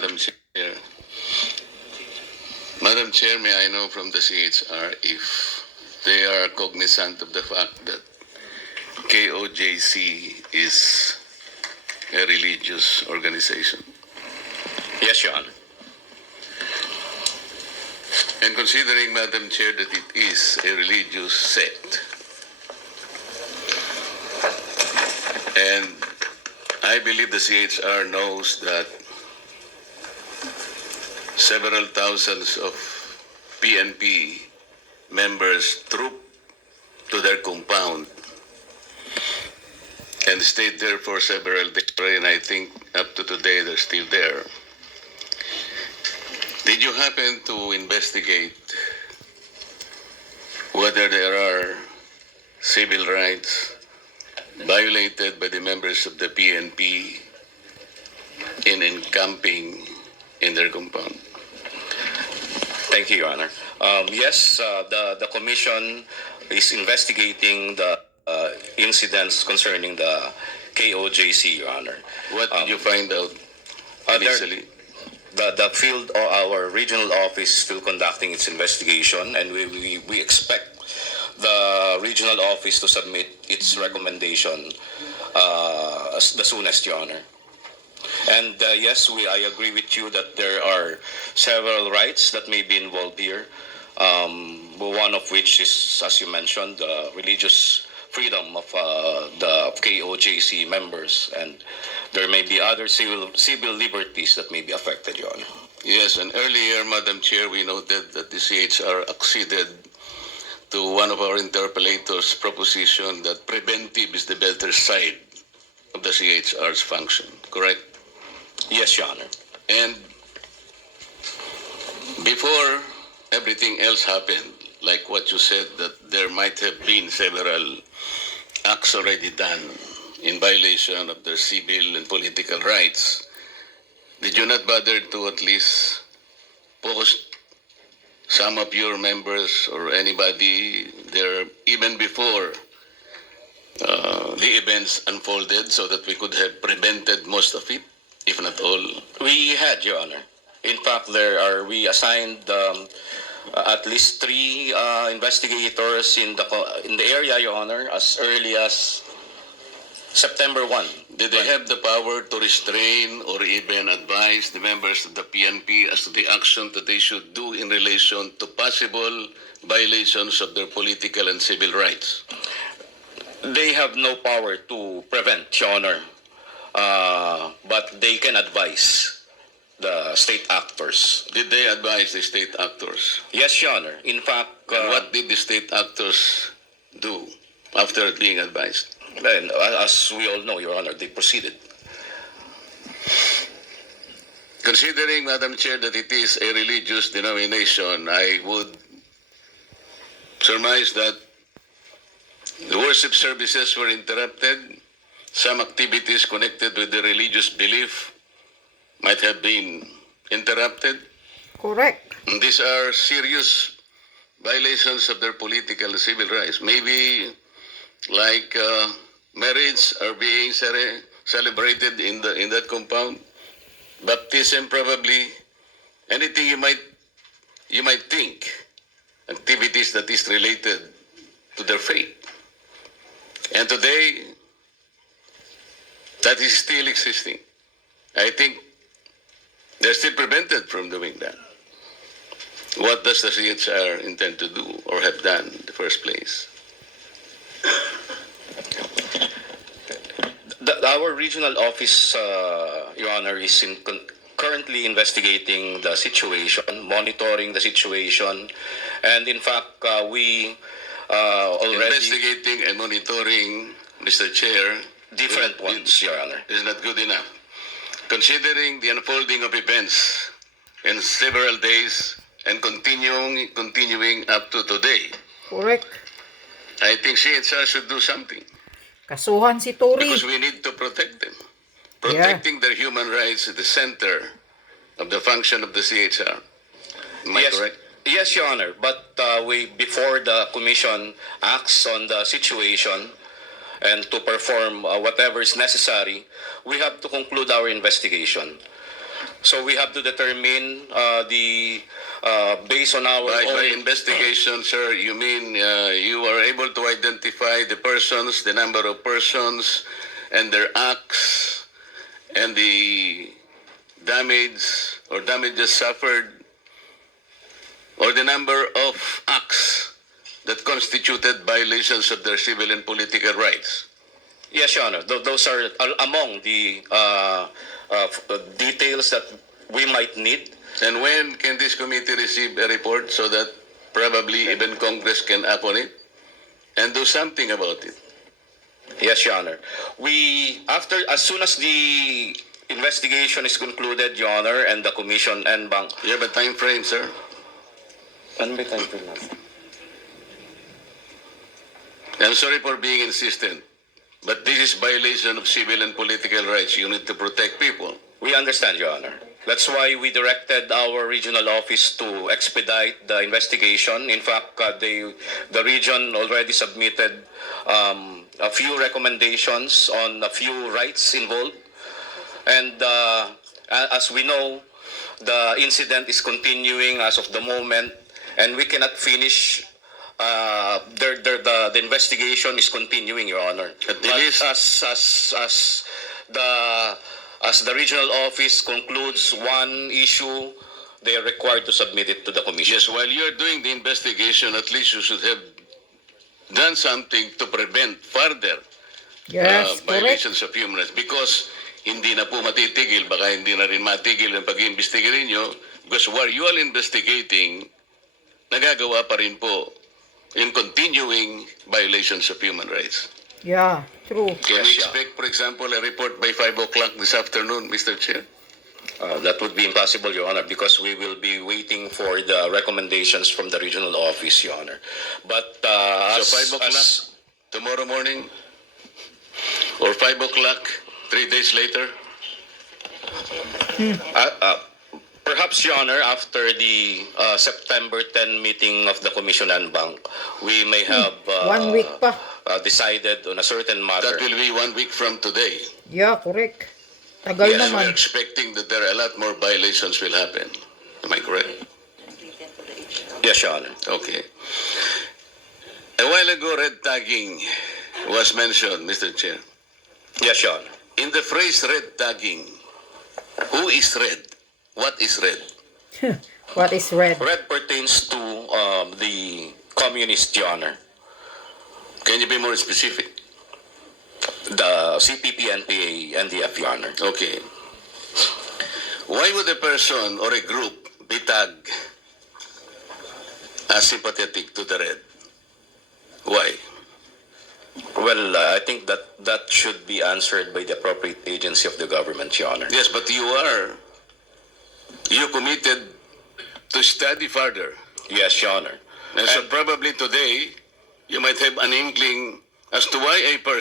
Madam Chair. Madam Chair, may I know from the C.H.R. if they are cognizant of the fact that KOJC is a religious organization? Yes, Your Honor. And considering, Madam Chair, that it is a religious sect, and I believe the C.H.R. knows that several thousands of PNP members trooped to their compound and stayed there for several days, and I think up to today they're still there. Did you happen to investigate whether there are civil rights violated by the members of the PNP in encamping in their compound? Thank you, Your Honor. Yes, the Commission is investigating the incidents concerning the KOJC, Your Honor. What did you find out initially? The field or our regional office is still conducting its investigation, and we expect the regional office to submit its recommendation the soonest, Your Honor. And yes, I agree with you that there are several rights that may be involved here. One of which is, as you mentioned, the religious freedom of the KOJC members, and there may be other civil liberties that may be affected, Your Honor. Yes, and earlier, Madam Chair, we noted that the C.H.R. acceded to one of our interpellators' proposition that preventive is the better side of the C.H.R.'s function, correct? Yes, Your Honor. And before everything else happened, like what you said, that there might have been several acts already done in violation of their civil and political rights, did you not bother to at least post some of your members or anybody there even before the events unfolded so that we could have prevented most of it, if not all? We had, Your Honor. In fact, we assigned at least 3 investigators in the area, Your Honor, as early as September 1. Did they have the power to restrain or even advise the members of the PNP as to the action that they should do in relation to possible violations of their political and civil rights? They have no power to prevent, Your Honor, but they can advise the state actors. Did they advise the state actors? Yes, Your Honor. In fact, and what did the state actors do after being advised? And as we all know, Your Honor, they proceeded. Considering, Madam Chair, that it is a religious denomination, I would surmise that the worship services were interrupted. Some activities connected with the religious belief might have been interrupted. Correct. And these are serious violations of their political and civil rights. Maybe like marriage are being celebrated in that compound, baptism probably, anything you might think, activities that is related to their faith. And today, that is still existing. I think they're still prevented from doing that. What does the C.H.R. intend to do or have done in the first place? Our regional office, Your Honor, is currently investigating the situation, monitoring the situation, and in fact, we already... Investigating and monitoring, Mr. Chair, different ones, Your Honor. Is not good enough. Considering the unfolding of events in several days and continuing up to today, Correct. I think C.H.R. should do something. Kasuhan si Tori. Because we need to protect them. Protecting their human rights is the center of the function of the C.H.R. Am I correct? Yes, Your Honor. But before the Commission acts on the situation and to perform whatever is necessary, we have to conclude our investigation. So we have to determine based on our By own investigation, sir, you mean you are able to identify the persons, the number of persons, and their acts, and the damage or damages suffered, or the number of acts that constituted violations of their civil and political rights? Yes, Your Honor. Those are among the details that we might need. And when can this committee receive a report so that probably even Congress can act on it and do something about it? Yes, Your Honor. As soon as the investigation is concluded, Your Honor, and the commission and bank. You have a time frame, sir? Ano may time frame natin? I'm sorry for being insistent, but this is violation of civil and political rights. You need to protect people. We understand, Your Honor. That's why we directed our regional office to expedite the investigation. In fact, the region already submitted a few recommendations on a few rights involved. And as we know, the incident is continuing as of the moment, and we cannot finish. The investigation is continuing, Your Honor. At But least- as the regional office concludes one issue, they are required to submit it to the commission. Yes, while you're doing the investigation, at least you should have done something to prevent further Yes, correct. violations of human rights. Because hindi na po matitigil, baka hindi na rin matigil ang pag-iimbestigahin nyo. Because while you are investigating, nagagawa pa rin po yung continuing violations of human rights. Yeah, true. Can we Yes, yeah. expect, for example, a report by 5 o'clock this afternoon, Mr. Chair? That would be impossible, Your Honor, because we will be waiting for the recommendations from the regional office, Your Honor. But So 5 o'clock tomorrow morning? Or 5 o'clock 3 days later? Perhaps, Your Honor, after the September 10 meeting of the Commission and Bank, we may have 1 week pa. decided on a certain matter. That will be 1 week from today. Yeah, correct. Tagal Yes, we're naman. expecting that there are a lot more violations will happen. Am I correct? Yes, Your Honor. Okay. A while ago, red tagging was mentioned, Mr. Chair. Yes, Your Honor. In the phrase red tagging, who is red? What is red? What is red? Red pertains to the communist, Your Honor. Can you be more specific? The CPP, NPA, NDF, Your Honor. Okay. Why would a person or a group be tagged as sympathetic to the red? Why? Well, I think that should be answered by the appropriate agency of the government, Your Honor. Yes, but you committed to study further. Yes, Your Honor. And so probably today, you might have an inkling as to why a person